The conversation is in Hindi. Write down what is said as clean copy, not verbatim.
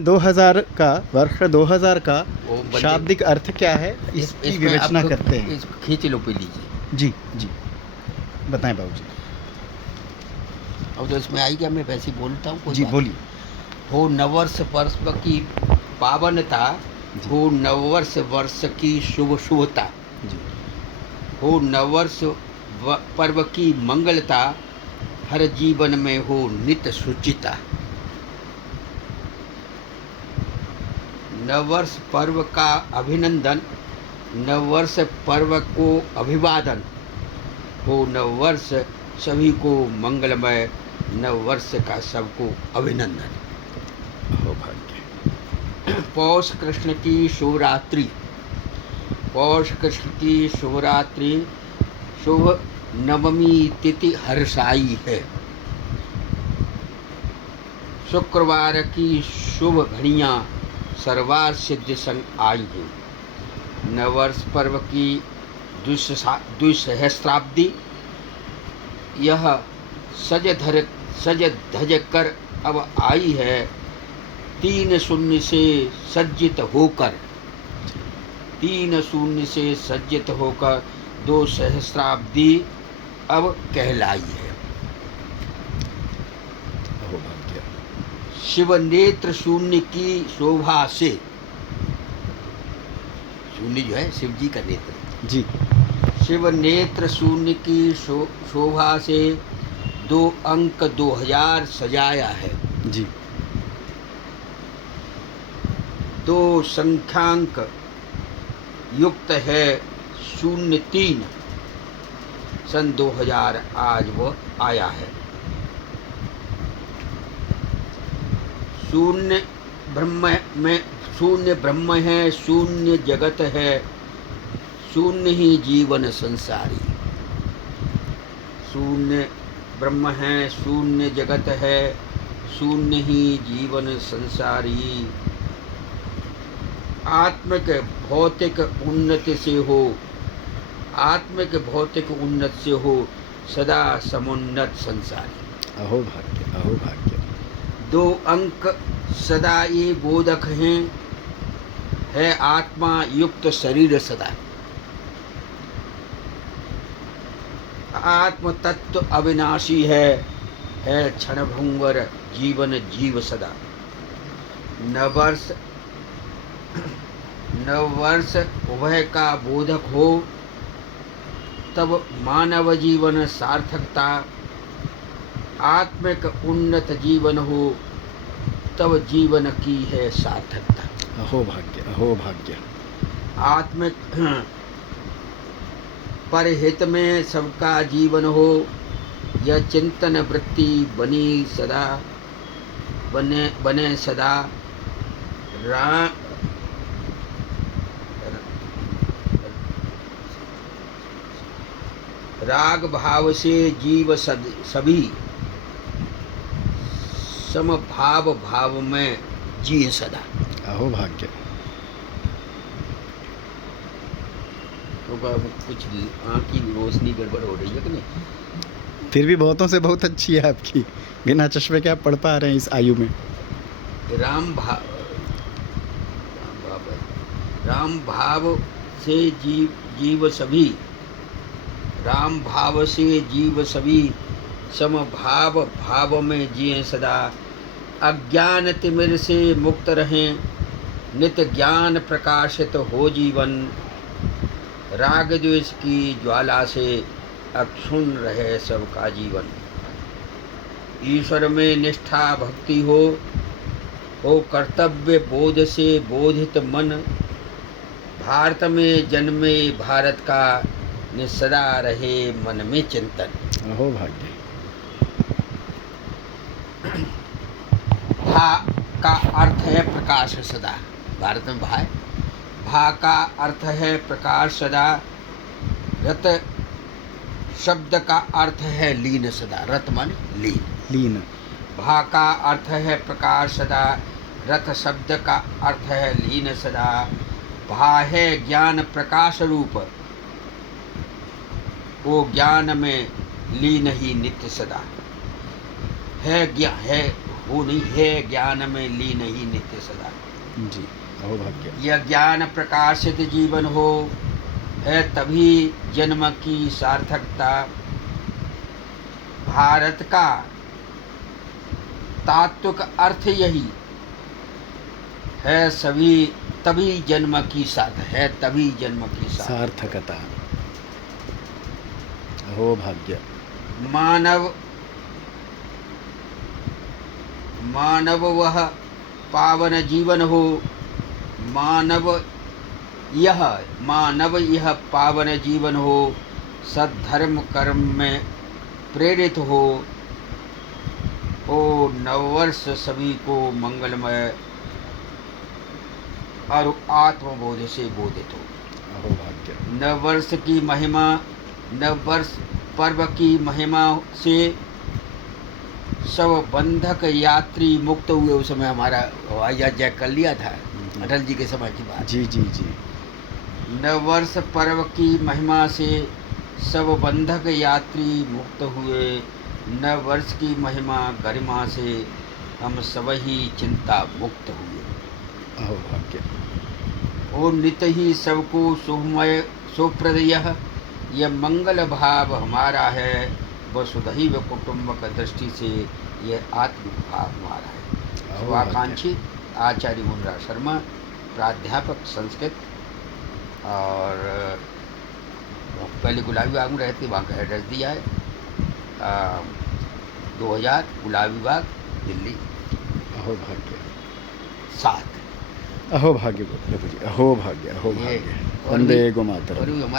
2000 का वर्ष 2000 का वो बंदे शाब्दिक अर्थ क्या है, इसकी इसमें विवेचना आप करते हैं। इस खींच लो पे लीजिए। जी जी, बताएं बाबूजी। अब तो इसमें आई क्या, मैं वैसे ही बोलता हूँ, कोई जी बात बोलिए। हो नववर्ष पर्व की पावनता, जी हो नववर्ष वर्ष की शुभ शुभता, जी हो नववर्ष पर्व की मंगलता, हर जीवन में हो नित्य सुचिता। नववर्ष पर्व का अभिनंदन, नववर्ष पर्व को अभिवादन, हो नववर्ष सभी को मंगलमय, नववर्ष का सबको अभिनंदन। हो भाग्य। पौष कृष्ण की शिवरात्रि, पौष कृष्ण की शिवरात्रि, शुभ नवमी तिथि हर्षाई है। शुक्रवार की शुभ घड़ियाँ सर्वार्थ सिद्धि संग आई हैं। नववर्ष पर्व की द्विसहस्राब्दी यह सज धज कर अब आई है। 3 शून्य से सज्जित होकर, 3 शून्य से सज्जित होकर 2 सहस्राब्दी अब कहलाई है। हो भाग्य। शिव नेत्र शून्य की शोभा से, शून्य जो है शिव जी का नेत्र, जी शिव नेत्र शून्य की शोभा से 2 अंक 2000 सजाया है। जी 2 संख्यांक युक्त है 03, सन 2000 आज वो आया है। शून्य ब्रह्म में, शून्य ब्रह्म है, शून्य जगत है, शून्य ही जीवन संसारी। शून्य ब्रह्म है, शून्य जगत है, शून्य ही जीवन संसारी। आत्मिक भौतिक उन्नति से हो, आत्मिक भौतिक उन्नति से हो सदा समुन्नत संसारी। अहो भाग्य, अहो भाग्य। 2 अंक सदा ये बोधक हैं, है आत्मा युक्त शरीर सदा। आत्म तत्व अविनाशी है क्षण भंगुर जीवन जीव सदा। नववर्ष उभय का बोधक हो, तब मानव जीवन सार्थकता। आत्मिक उन्नत जीवन हो, तब जीवन की है सार्थकता। अहो भाग्य, अहो भाग्य। आत्मिक परहित में सबका जीवन हो, यह चिंतन वृत्ति बनी सदा, बने सदा। राग भाव से जीव सभी समभाव भाव में जिए सदा। अहो भाग्य। तो कुछ आँख की रोशनी गड़बड़ हो रही है कि नहीं? फिर भी बहुतों से बहुत अच्छी है आपकी, बिना चश्मे के आप पढ़ पा रहे हैं इस आयु में। राम भाव से जीव सभी, राम भाव से जीव सभी समभाव भाव में जिए सदा। अज्ञान तिमिर से मुक्त रहें, नित्य ज्ञान प्रकाशित हो जीवन। राग द्वेष की ज्वाला से अक्षुण रहे सबका जीवन। ईश्वर में निष्ठा भक्ति हो कर्तव्य बोध से बोधित मन। भारत में जन्मे भारत का, सदा रहे मन में चिंतन। अहो भाग्य। भा का अर्थ है प्रकाश सदा। भारत में भा है, भा का अर्थ है प्रकाश सदा। रत शब्द का अर्थ है लीन सदा। रत मन लीन, लीन। भा का अर्थ है प्रकाश सदा, रथ शब्द का अर्थ है लीन सदा। भा है ज्ञान प्रकाश रूप, वो ज्ञान में लीन ही नित्य सदा। है वो नहीं है, ज्ञान में लीन ही नित्य सदा। जी, अहोभाग्य। यह ज्ञान प्रकाशित जीवन हो है तभी जन्म की सार्थकता। भारत का तात्विक अर्थ यही है, सभी तभी जन्म की है तभी जन्म की सार्थकता। अहोभाग्य। मानव वह पावन जीवन हो, मानव यह पावन जीवन हो, सद्धर्म कर्म में प्रेरित हो। ओ नववर्ष सभी को मंगलमय और आत्मबोध से बोधित हो। अहोभाग्य। नववर्ष पर्व की महिमा से सब बंधक यात्री मुक्त हुए। उस समय हमारा हवाई जहाज जय कर लिया था, अटल जी के समय की बात। जी जी जी। नववर्ष पर्व की महिमा से सब बंधक यात्री मुक्त हुए। नववर्ष की महिमा गरिमा से हम सब ही चिंता मुक्त हुए। अहोभाग्य। ओ नित्य ही सबको शुभमय सुप्रद यह मंगल भाव हमारा है। वसुधैव कुटुंबक दृष्टि से यह आत्म भाव हमारा है। शुभाकांक्षी आचार्य मुनरा शर्मा, प्राध्यापक संस्कृत, और पहले गुलाबी बाग में रहते, वहाँ का एड्रेस दिया है 2000 गुलाबी बाग दिल्ली। अहोभाग्य। 7। अहोभाग्य प्रभु जी, अहोभाग्य अहोभाग्य। वंदे गो मातरम।